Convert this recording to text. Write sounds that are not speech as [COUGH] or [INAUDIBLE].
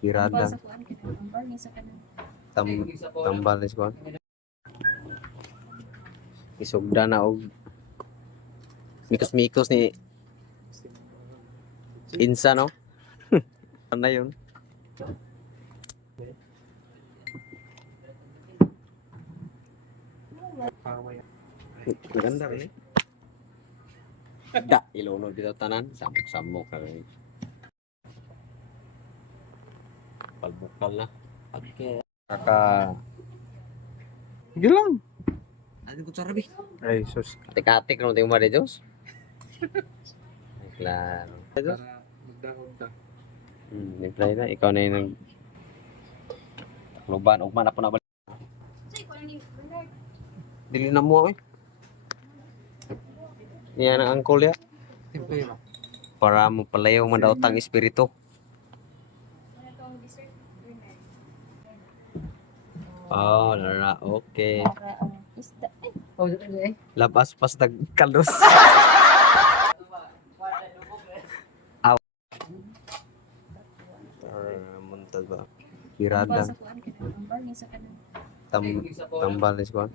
Kuan kanan. Tam tambal ni squad. Isugda na og mikos-mikos ni Insa no? [LAUGHS] ano yun? Maganda rin eh. Da, ilunod dito tanan. Samok-samok ka rin. Palbukal na. Okay. Kaka... Sige lang. Ano ko sarabi? Ay, sus. Katik-katik no tingin mo de Diyos. Claro. Ta. Hmm, nag-play na. Ikaw na yung nag... Luban, ugman ako na balik. Dili na mo eh. Yan ang angkol ya. Yun. Para mo palayaw man daw tang espiritu. Oh, nara, okay. Isda. Labas pas nagkaldos. [LAUGHS] Aw. Muntad ba? tambal ni squad.